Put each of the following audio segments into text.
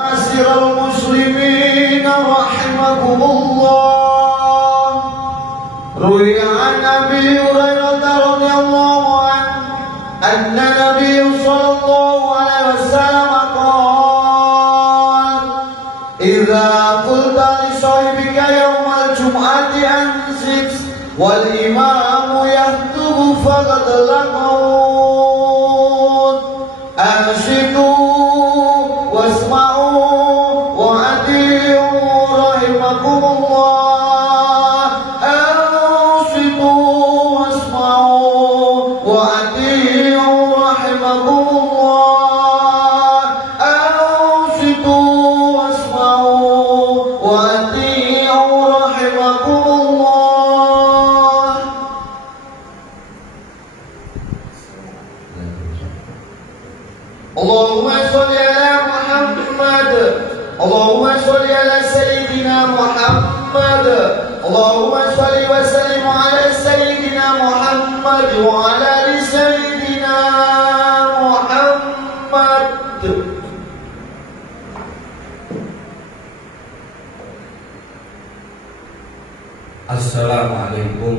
معاشر المسلمين رحمكم الله. روي عن أبي هريرة رضي الله عنه أن النبي صلى الله عليه وسلم قال: إذا قلت لصاحبك يوم الجمعة أنصت والإمام يخطب فقد لغوت. أنصتوا واسمعوا وأطيعوا رحمكم الله. أنصتوا واسمعوا وأطيعوا رحمكم الله. أنصتوا واسمعوا وأطيعوا رحمكم الله. اللهم صل على محمد. اللهم صل على سيدنا محمد. اللهم صل وسلم على سيدنا محمد وعلى آل سيدنا محمد. Assalamualaikum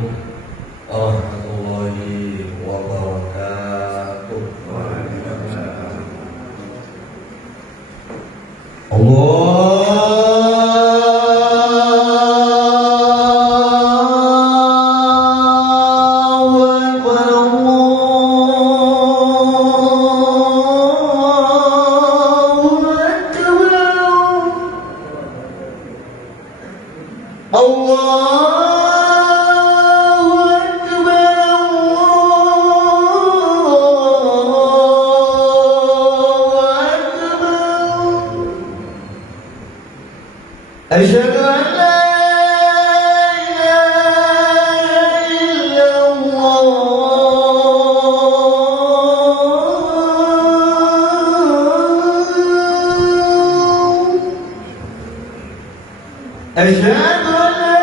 warahmatullahi wabarakatuh. Allahu Akbar, Allahu Akbar. أشهد أن لا إله إلا الله. أشهد أن لا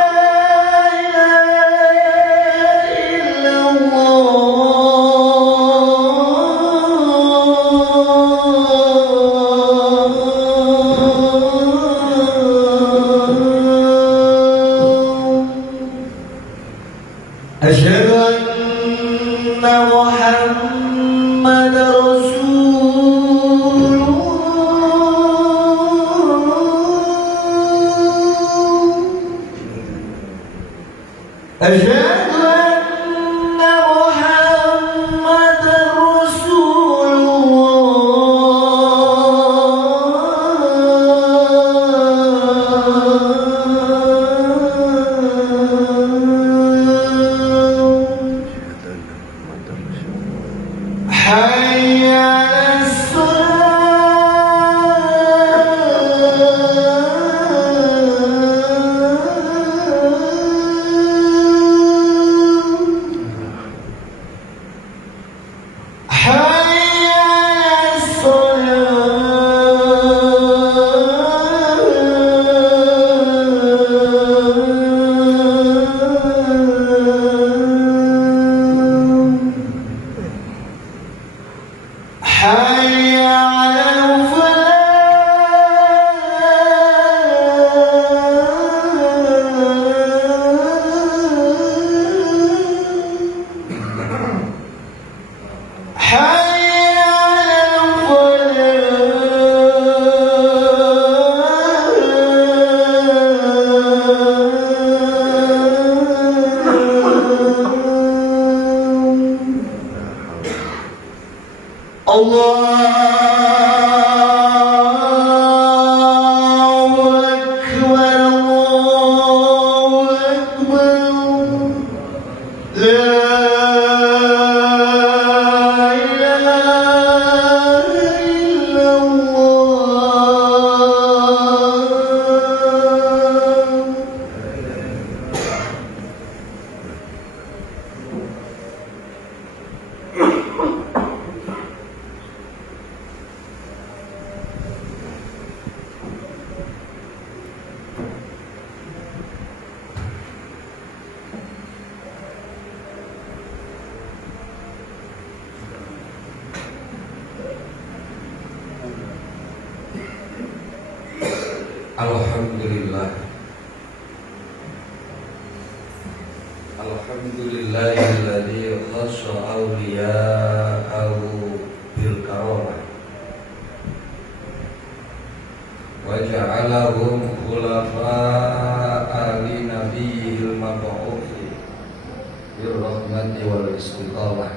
إله إلا أشهد أن محمد رسول الله. Alhamdulillah. Alhamdulillahilladzi khassa awliya'ahu bil karamah wa ja'alahum khulafa'a li nabiyyil mab'uthi bir rahmati wal istiqamah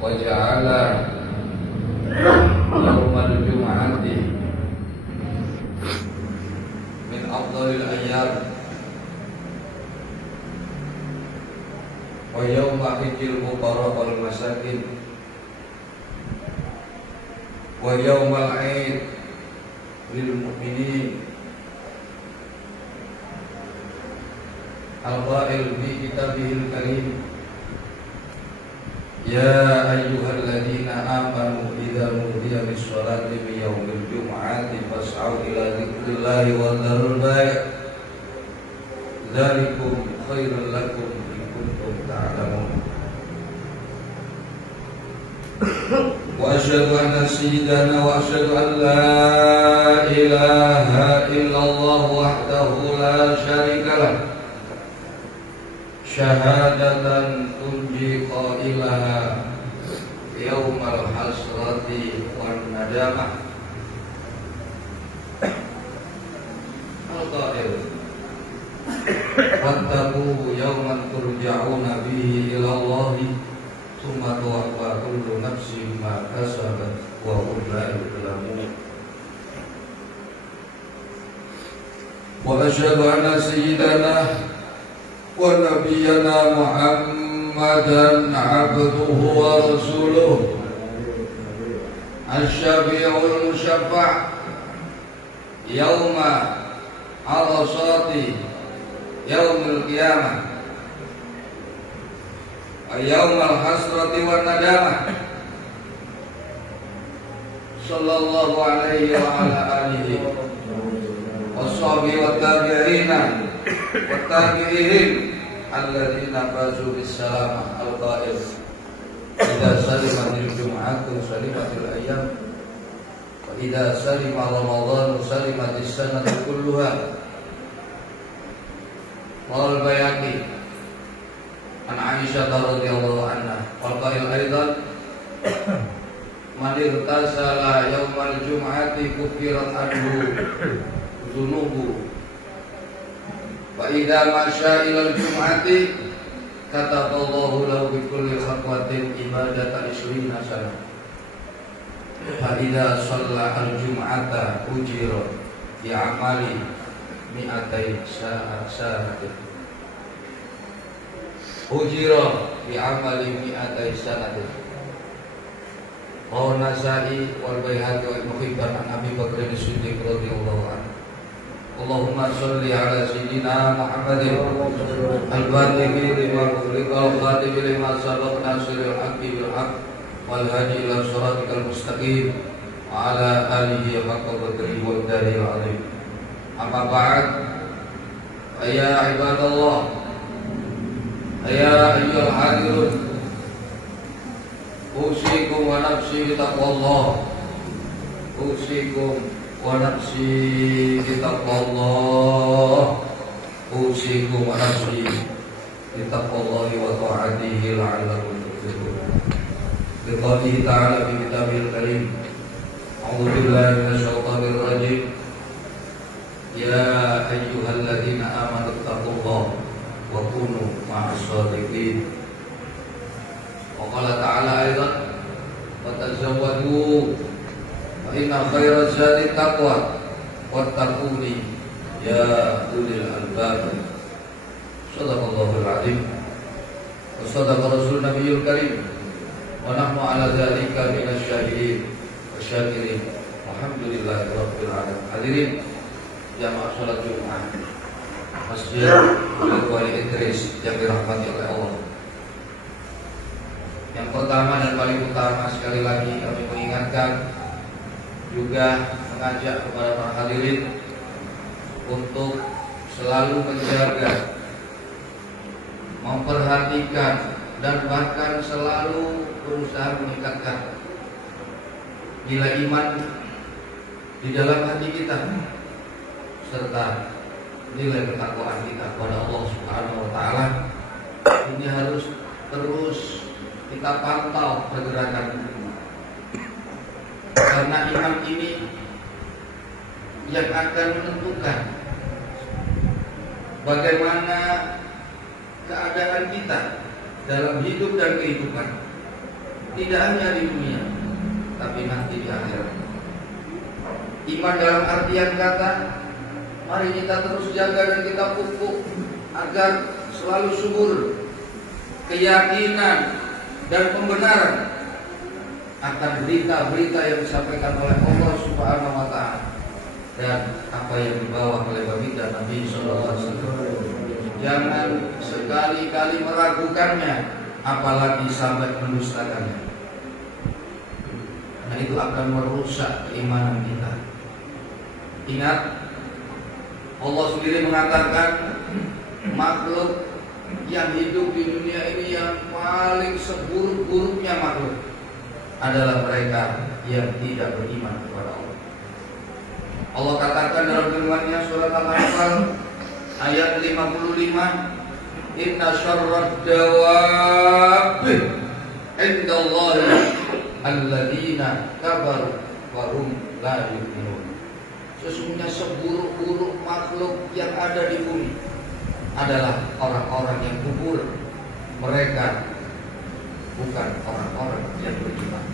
wa ja'ala yaumal jum'ati min afdalil ayyam wa yauma hijjil mubarak wal masakin wa yaumal aid lil mu'minin al-qail fi kitabihil karim ya ayyuhalladzina amanu idza nudiya lis-sholati min yaumil jum'ati fas'au ila dzikrillahi wa dzarul bai' dzalikum khairul lakum in kuntum ta'lamun. Wa asyhadu anna sayyidana wa asyhadu an la ilaha illallah wahdahu la syarika lah syahadatan tunji qailaha yaumal hasrati wan nadamah al-qail wattaqu yawman turja'una bihi ila Allahi thumma tuwaffa kullu nafsin ma kasabat wa hum la yuzlamun. Wa asyhadu anna sayyidana wa nabiyyana Muhammadan abduhu wa rasuluh asy-syafi'ul musyaffa' yauma arasati yaumil qiyamah wa yaumal hasrati wan nadamah sallallahu alaihi wa ala alihi washabihi wa tabi'ina wa tabi'ihim alladzina fazu bis salamah al-qail idza salimatil jum'atu salimatil ayyam wa idza salima ramadhanu salimatis sanatu kulluha. Wal Bayhaqi an Aisyah radhiyallahu anha wal qail aidan man irtasala yaumal jum'ati kufirat anhu dzunubu wa idza masya ilal jum'ati kataballahu lahu bi kulli khatwatin ibadatan 20 sanah fa idza shalla al jum'ata ujira bi amali mi'atai sa'atin ujira bi amali mi'atai sa'atin. Rawahu Nasa'i wal Baihaqi wa Ibnu Hibban an Abi Bakr as-Siddiq radhiyallahu anhu. Allahumma shalli ala sayyidina Muhammadin al-Fatih lima ughliqa al-Khatib lima sabaq nasiril haqqi bil haqq wal hadi ila siratikal mustaqim wa ala alihi haqqa qadrihi wa miqdarihi al-'azim. Amma ba'd, ya ibadallah, ya ayyuhal hadirun, usikum wa nafsi bitaqwallah, usikum wa nafsi bitaqwallah, usikum wa nafsi bitaqwallahi wa ta'atihi la'allakum tuflihun. Biqaulihi ta'ala fi kitabihil karim, a'udzu billahi minasyaitonir rajim. Ya ayyuhalladzina amanu taqullaha wa kunu ma'as shadiqin. Wa qala ta'ala aidan wa tazawwadu fa inna khairaz zadi taqwa wattaquni ya ulil albab. Shadaqallahul azim wa shadaqa rasul nabiyul karim wa nahnu ala dzalika minasy syahidin wa syakirin. Alhamdulillahi rabbil alamin. Hadirin jamaah sholat Jumat Masjid Wali Idris yang dirahmati oleh Allah. Yang pertama dan paling utama, sekali lagi kami mengingatkan juga mengajak kepada para hadirin untuk selalu menjaga, memperhatikan dan bahkan selalu berusaha meningkatkan Bila iman di dalam hati kita serta nilai ketakwaan kita kepada Allah Subhanahu wa taala ini harus terus kita pantau pergerakan, karena iman ini yang akan menentukan bagaimana keadaan kita dalam hidup dan kehidupan, tidak hanya di dunia tapi nanti di akhirat. Iman dalam artian kata, mari kita terus jaga dan kita pupuk agar selalu subur keyakinan dan pembenaran akan berita-berita yang disampaikan oleh Allah Subhanahu wa taala dan apa yang dibawa oleh baginda Nabi sallallahu alaihi wasallam. Jangan sekali-kali meragukannya, apalagi sampai mendustakannya. Nah, itu akan merusak keimanan kita. Ingat, Allah sendiri mengatakan makhluk yang hidup di dunia ini yang paling seburuk-buruknya makhluk adalah mereka yang tidak beriman kepada Allah. Allah katakan dalam firman-Nya surat Al-Anfal ayat 55, inna syarrad dawab indallahi alladzina kafaru wa hum la yu'minun. Sesungguhnya seburuk-buruk makhluk yang ada di bumi adalah orang-orang yang kufur. Mereka bukan orang-orang yang beriman.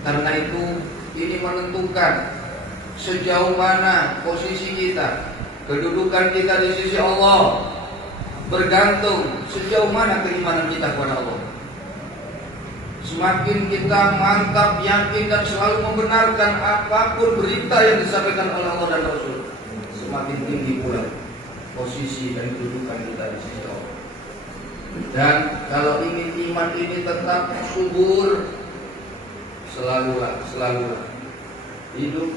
Karena itu ini menentukan sejauh mana posisi kita, kedudukan kita di sisi Allah, bergantung sejauh mana keimanan kita kepada Allah. Semakin kita mantap, yakin dan selalu membenarkan apapun berita yang disampaikan oleh Allah dan Rasul, semakin tinggi pula posisi dan kedudukan kita di sisi Allah. Dan kalau ingin iman ini tetap subur, selalulah hidup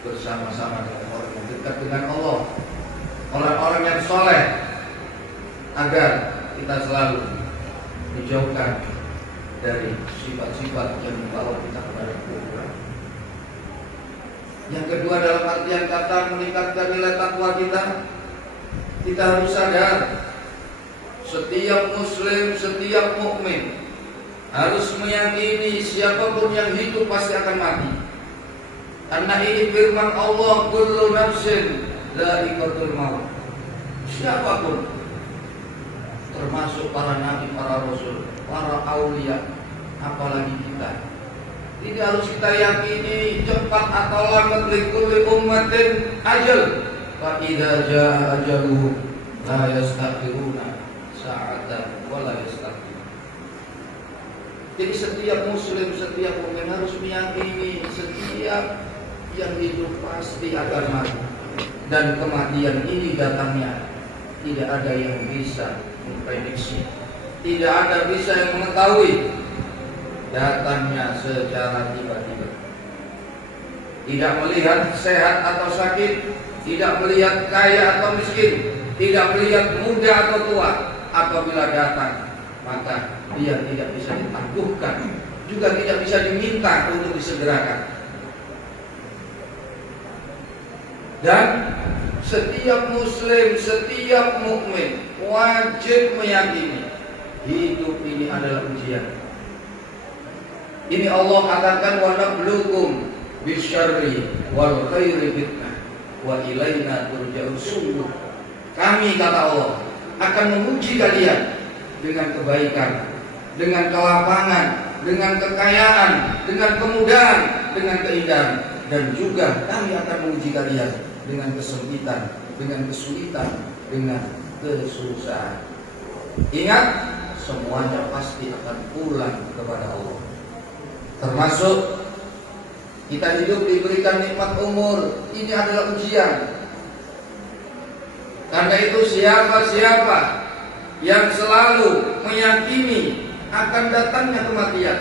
bersama-sama dengan orang yang dekat dengan Allah, orang-orang yang soleh, agar kita selalu dijauhkan dari sifat-sifat yang membawa kita kepada kekufuran. Yang kedua, dalam artian kata meningkatkan nilai takwa kita, kita harus sadar setiap muslim, setiap mukmin harus meyakini siapapun yang hidup pasti akan mati. Karena ini firman Allah, kullu nafsin dha'iqatul maut. Siapapun, termasuk para nabi, para rasul, para aulia, apalagi kita, tidak harus kita yakini cepat atau lambat likulli ummatin ajal. Fa idza jaa ajaluhum la yastakhiruna sa'atan wa la yastaqdimun. Jadi setiap muslim, setiap mukmin harus meyakini setiap yang hidup pasti akan mati, dan kematian ini datangnya tidak ada yang bisa memprediksi, tidak ada bisa yang mengetahui, datangnya secara tiba-tiba. Tidak melihat sehat atau sakit, tidak melihat kaya atau miskin, tidak melihat muda atau tua. Apabila datang, maka dia tidak bisa ditangguhkan, juga tidak bisa diminta untuk disegerakan. Dan setiap muslim, setiap mukmin wajib meyakini hidup ini adalah ujian. Ini Allah katakan, wa nabluukum bisyarri wal khairi fitnah wa ilaina turja'un. Sungguh kami, kata Allah, akan menguji kalian dengan kebaikan, dengan kelapangan, dengan kekayaan, dengan kemudahan, dengan keindahan, dan juga kami akan menguji kalian dengan kesempitan, dengan kesulitan, dengan kesusahan. Ingat, semuanya pasti akan pulang kepada Allah. Termasuk kita hidup diberikan nikmat umur, ini adalah ujian. Karena itu siapa-siapa yang selalu meyakini akan datangnya kematian,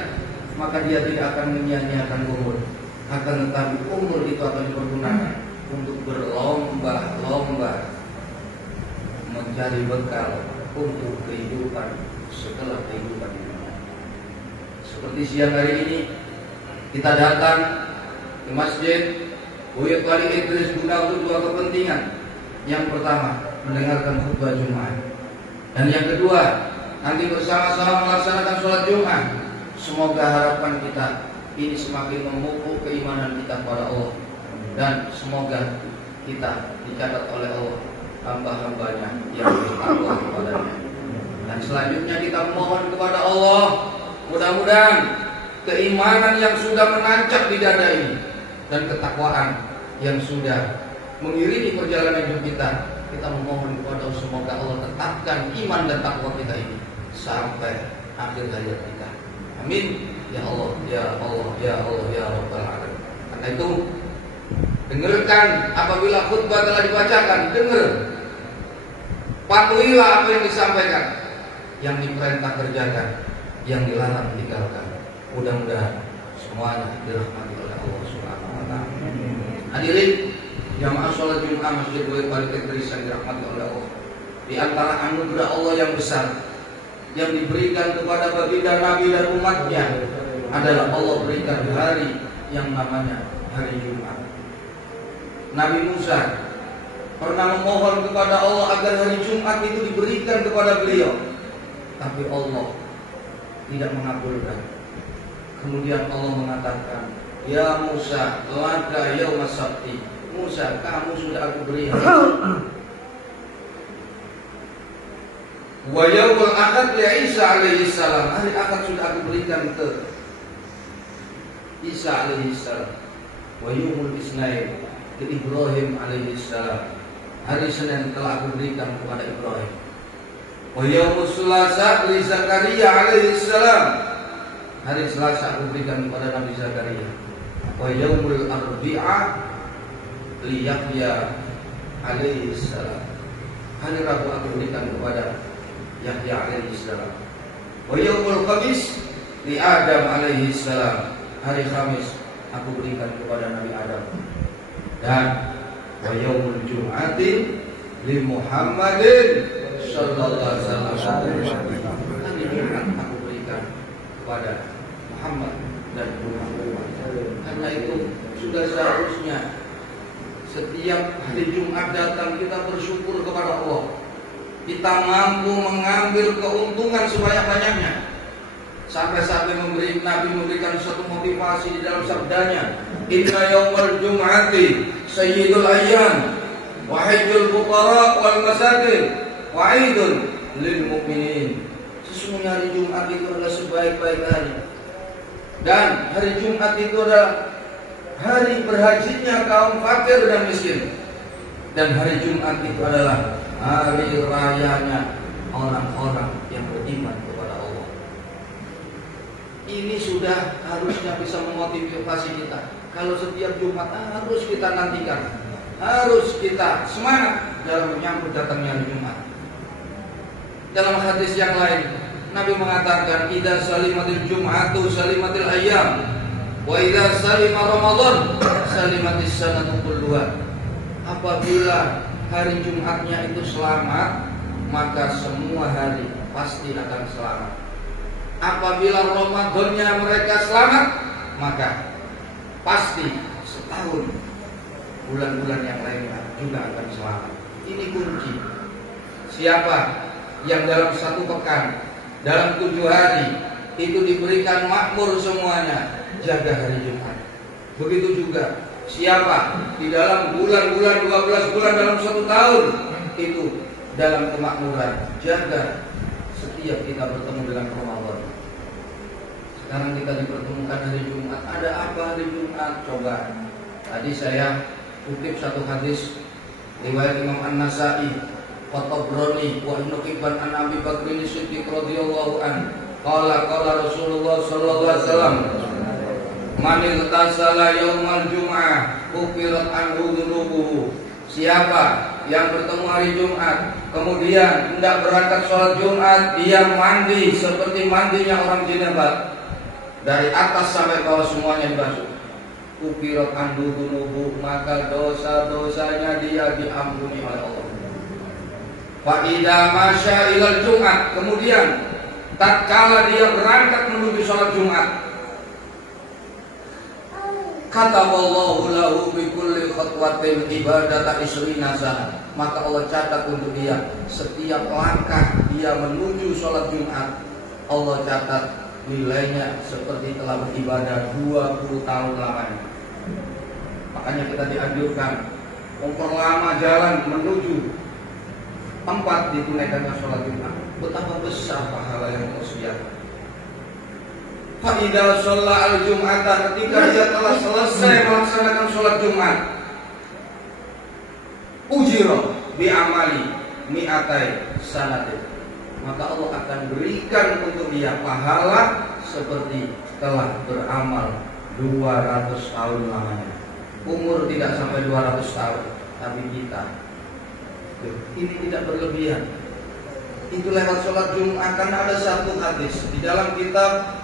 maka dia tidak akan menyia-nyiakan umur. Akan tetapi umur itu akan dipergunakan untuk berlomba-lomba mencari bekal untuk kehidupan setelah kehidupan ini. Seperti siang hari ini, Kita datang ke masjid Buyut Wali Idris guna untuk dua kepentingan. Yang pertama, mendengarkan khutbah Jumat. Dan yang kedua, nanti bersama-sama melaksanakan sholat Jumat. Semoga harapan kita ini semakin memupuk keimanan kita kepada Allah. Dan semoga kita dicatat oleh Allah hamba-hambanya yang bertakwa kepadanya. Dan selanjutnya kita mohon kepada Allah, mudah-mudahan keimanan yang sudah menancap di dada ini dan ketakwaan yang sudah mengiringi perjalanan hidup kita, kita memohon kepada Allah semoga Allah tetapkan iman dan takwa kita ini sampai akhir hayat kita. Amin. Ya Allah, ya Allah, ya Allah, ya Rabbal Alamin. Karena itu, dengarkan apabila khutbah telah dibacakan, dengar. Patuhilah apa yang disampaikan, yang diperintah kerjakan, yang dilarang tinggalkan. Mudah-mudahan semuanya dirahmati oleh Allah Subhanahu wa taala. Hadirin jamaah salat Jumat Masjid Buyut Wali Idris yang dirahmati oleh Allah. Di antara anugerah Allah yang besar yang diberikan kepada baginda Nabi dan umatnya adalah Allah berikan hari yang namanya hari Jumat. Nabi Musa pernah memohon kepada Allah agar hari Jumat itu diberikan kepada beliau, tapi Allah tidak mengabulkan. Kemudian Allah mengatakan, "Ya Musa, laka yaumas sabti." Musa, kamu sudah aku beri hari. Wa yaumul ahad ya Isa alaihi salam. Hari Ahad sudah aku berikan ke Isa alaihi salam. Wa yaumul isnain ke Ibrahim alaihi salam. Hari Senin telah aku berikan kepada Ibrahim. Wa yaumus Selasa li Zakaria alaihi salam. Hari Selasa aku berikan kepada Nabi Zakaria. Wa yaumul Arbi'ah li Yahya alaihi salam. Hari Rabu aku berikan kepada Yahya alaihi salam. Wa yaumul Khamis li Adam alaihi salam. Hari Khamis aku berikan kepada Nabi Adam. Dan wa yaumul Jum'ati li Muhammadin sallallahu alaihi wasallam. Hari Jumat aku berikan kepada Muhammad dan umat. Karena itu sudah seharusnya setiap hari Jumat datang kita bersyukur kepada Allah. Kita mampu mengambil keuntungan sebanyak-banyaknya. Sampai-sampai Nabi memberikan suatu motivasi di dalam sabdanya, "Inna yaumal jum'ati sayyidul ayyam wa hajjul fuqara wal masakin wa 'idul lil mu'minin." Sesungguhnya hari Jumat itu adalah sebaik-baik hari. Dan hari Jumat itu adalah hari berhajinya kaum fakir dan miskin. Dan hari Jumat itu adalah hari rayanya orang-orang yang beriman kepada Allah. Ini sudah harusnya bisa memotivasi kita. Kalau setiap Jumat harus kita nantikan, harus kita semangat dalam menyambut datangnya hari Jumat. Dalam hadis yang lain, Nabi mengatakan, "Idza salimatil Jum'atu salimatil ayyam, wa idza salima Ramadan salimatis sanatu kulluha." Apabila hari Jumatnya itu selamat, maka semua hari pasti akan selamat. Apabila Ramadannya mereka selamat, maka pasti setahun bulan-bulan yang lainnya juga akan selamat. Ini kunci. Siapa yang dalam satu pekan, dalam 7 hari itu diberikan makmur semuanya, jaga hari Jumat. Begitu juga siapa di dalam bulan-bulan 12 bulan dalam 1 tahun itu dalam kemakmuran, jaga setiap kita bertemu dengan Ramadan. Sekarang kita dipertemukan hari Jumat. Ada apa hari Jumat? Coba. Tadi saya kutip satu hadis riwayat Imam An-Nasa'i, At-Tabrani wa Ibnu Hibban an Abi Bakr Siddiq radhiyallahu an. Qala Rasulullah sallallahu alaihi wasallam, "Man iltasala yaumal jum'ah ufirat anhu dzunubuhu." Siapa yang bertemu hari Jumat kemudian hendak berangkat sholat Jumat, dia mandi seperti mandinya orang jenabah, dari atas sampai bawah semuanya dibasuh, ufirat anhu dzunubuhu, maka dosa-dosanya dia diampuni oleh Allah. Fa idza masya ilal Jumat, kemudian tatkala dia berangkat menuju sholat Jumat, Kataballahu lahu bi kulli khatwatin ibadata isrina sana. Maka Allah catat untuk dia setiap langkah dia menuju sholat Jumat, Allah catat nilainya seperti telah beribadah 20 tahun lamanya. Makanya kita dianjurkan memperlama jalan menuju tempat ditunaikannya sholat Jumat. Betapa besar pahala yang Allah sediakan. Fa'idal sholat al-Jum'ata, ketika dia telah selesai melaksanakan sholat Jumat, ujiro bi'amali mi'atai sanatin, maka Allah akan berikan untuk dia pahala seperti telah beramal 200 tahun lamanya. Umur tidak sampai 200 tahun, tapi kita ini tidak berlebihan. Itu lewat sholat Jumat. Karena ada satu hadis di dalam kitab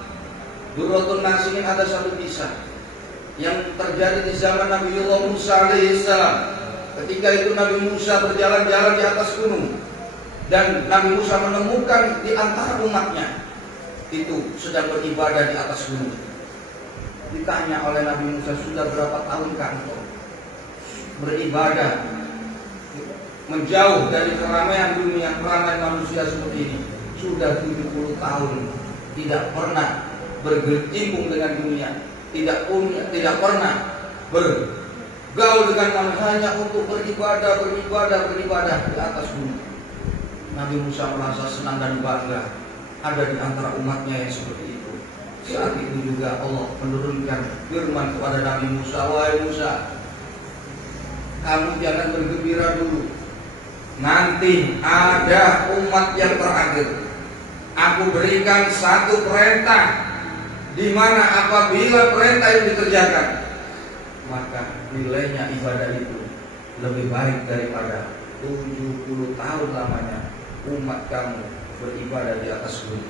Durratun Nasihin, ada satu kisah yang terjadi di zaman Nabiullah Musa alaihissalam. Ketika itu Nabi Musa berjalan-jalan di atas gunung, dan Nabi Musa menemukan di antara umatnya itu sedang beribadah di atas gunung. Ditanya oleh Nabi Musa, sudah berapa tahun engkau beribadah menjauh dari keramaian dunia, keramaian manusia seperti ini? Sudah 70 tahun tidak pernah bergejibung dengan dunia, tidak pernah bergaul dengan manusia, hanya untuk beribadah di atas gunung. Nabi Musa merasa senang dan bangga ada di antara umatnya yang seperti itu. Saat itu juga Allah menurunkan firman kepada Nabi Musa, wahai Musa, kamu jangan bergembira dulu. Nanti ada umat yang terakhir. Aku berikan satu perintah, di mana apabila perintah yang dikerjakan, maka nilainya ibadah itu lebih baik daripada 70 tahun lamanya umat kamu beribadah di atas gunung.